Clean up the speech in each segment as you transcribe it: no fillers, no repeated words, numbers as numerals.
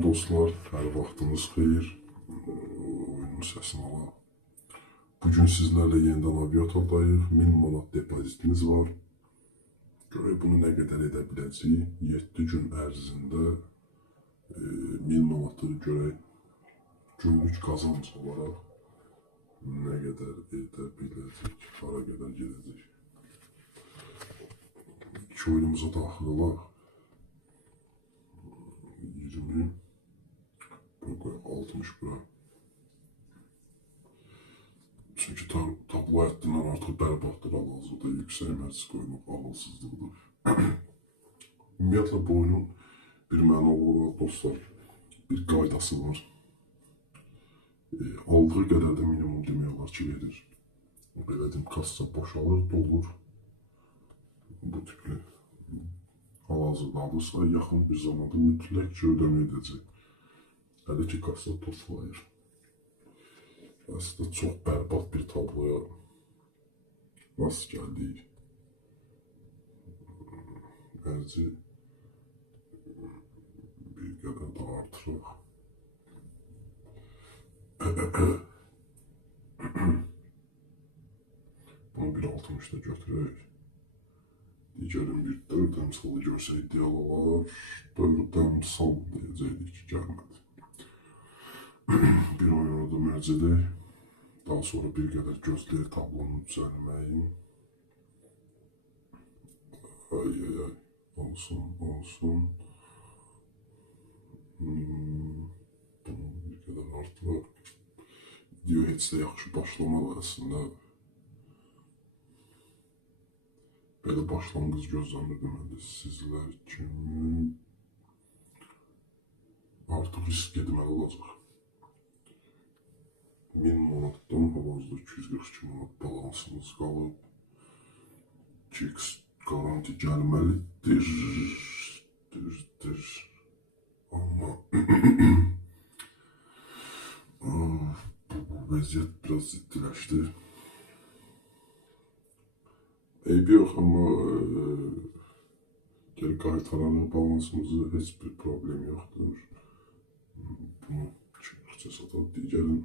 Dostlar, hər vaxtınız xeyir. Oyunun səsini alaq. Bugün sizlərlə yenidən aviatordayıq. 1000 manat depozitimiz var. Görək bunu nə qədər edə biləcəyik. 7 gün ərzində 1000 manatı görək günlük qazanc olaraq nə qədər edə biləcək, hara qədər gedəcək. İki oyunumuza daxil olaq. 20 60 bura. Çünki tablo həddindən artıq bərbaddır, hal-hazırda yüksək məclis qoymaq ağılsızlıqdır. Ümumiyyətlə bu oyunun bir mənalı olaraq dostlar, bir qaydası var. Aldığı qədər də minimum demək olar ki verir. Belə deyim, kassa boşalır, dolur. Bu tipli hal-hazırda alırsa yaxın bir zamanda mütləq ki ödəmə edəcək. Hələ ki kassa toplayır. Aslında çox bərbad bir tabloya rast gəldik. Ərci bir qədər də artırıq. Bunu 1.60'da götürək. Digərin bir 4 əmsalı görsə ideal olar. 4 əmsal deyəcəkdik ki gəlmədi. Bir oyunu da mərc edək. Daha sonra bir qədər gözləyək tablonun düzəlməyi. Ay. Olsun. Bunu bir qədər artıraq. Video heç də yaxşı başlamadı əslində. Belə başlanğıc gözləmirdim mən də sizlər kimi. Artıq risk etməli olacaq. 1000 manatdan hal-hazırda 242 manat balansımız qalıb. Kix garanti gəlməlidir. Amma bu vəziyyət biraz ciddiləşdi. Eybi yox, amma geri qaytararıq balansımızı, heç bir problem yoxdur. Bunu çıxıqca sataq digərin.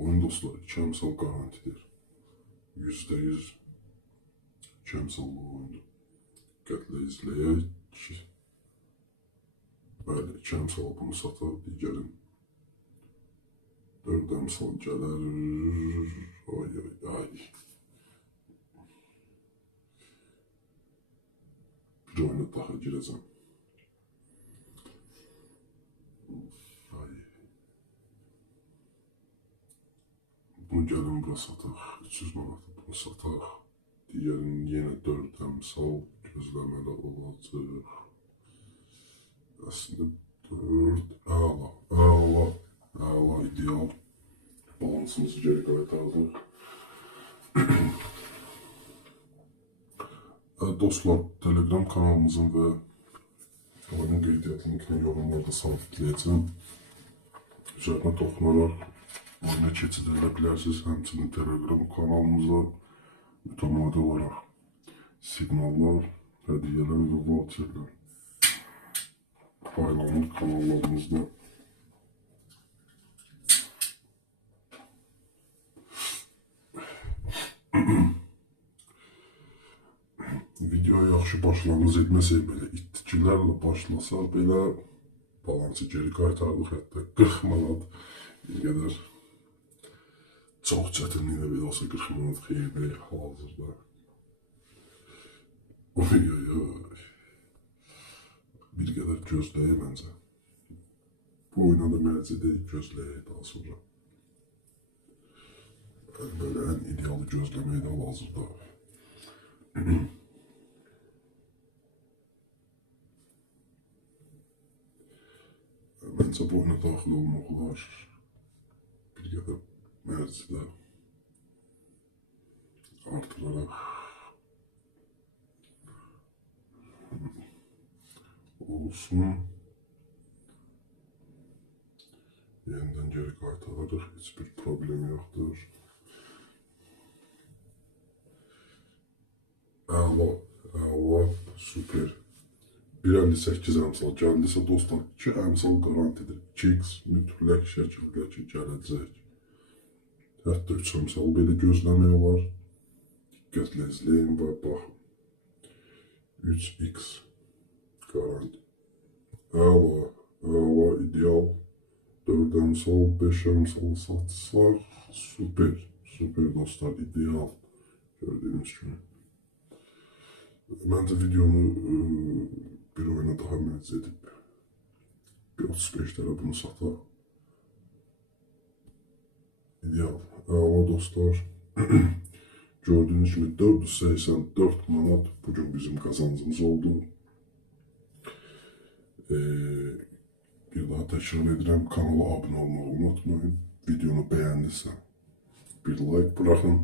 Oyun dostlar 2 əmsal garantidir. %100 2 əmsallı oyundur. Diqqətlə izləyək ki, bəli 2 əmsal bunu sataq digərin. 4 əmsal gələr. Ay. Bir oyuna daha girəcəm. Bunu gəlin bura sataq. 300 manatı bunu sataq. Digərin yenə 4 əmsal gözləməli olacaq. Əslində 4 əla ideal. Balansımızı geri qaytardıq. Dostlar, Telegram kanalımızın və oyunun qeydiyyat linkini yorumlarda sabitləyəcəm. Üzərinə toxunaraq oyuna keçid edə bilərsiniz. Həmçinin Telegram kanalımıza mütəmadi olaraq siqnallar, hədiyyələr və voucherlər paylanır kanallarımızda. Videoya yaxşı başlanğıc etməsək belə, itkilərlə başlasaq belə balansı geri qaytardıq, hətta 40 manat bir qədər çox çətinliklə belə olsa 40 manat xeyirdir hal-hazırda. Bir qədər gözləyək məncə. Bu oyuna da mərc edək, gözləyək daha sonra. Böyle en idealı gözləməyi də hal-hazırda. Məncə bu oyuna daxil olmaq olar. Bir qədər mərcidə artıraraq olsun. Yeniden geri qaytararıq, heç bir problem yoxdur. Əla, əla, super. 1.58 əmsal gəldisə dostlar, 2 əmsal qarantidir. 2x mütləq şəkildə ki, gələcək. Hətta 3 əmsal belə gözləmək olar. Diqqətlə izləyin və baxın. 3x garanti. Əla, əla, ideal. 4 əmsal, 5 əmsal satsaq, super. Super dostlar, ideal. Gördüyünüz kimi. Məncə videonu bir oyuna daha məcz edib. Bir 35 lira bunu sataq. İdeal. Əla dostlar. Gördüyünüz kimi 484 manat bugün bizim qazancımız oldu. Bir daha təkrar edirəm, kanala abunə olmağı unutmayın. Videonu bəyəndisə bir like bırakın.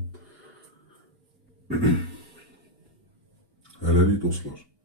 Hələlik dostlar.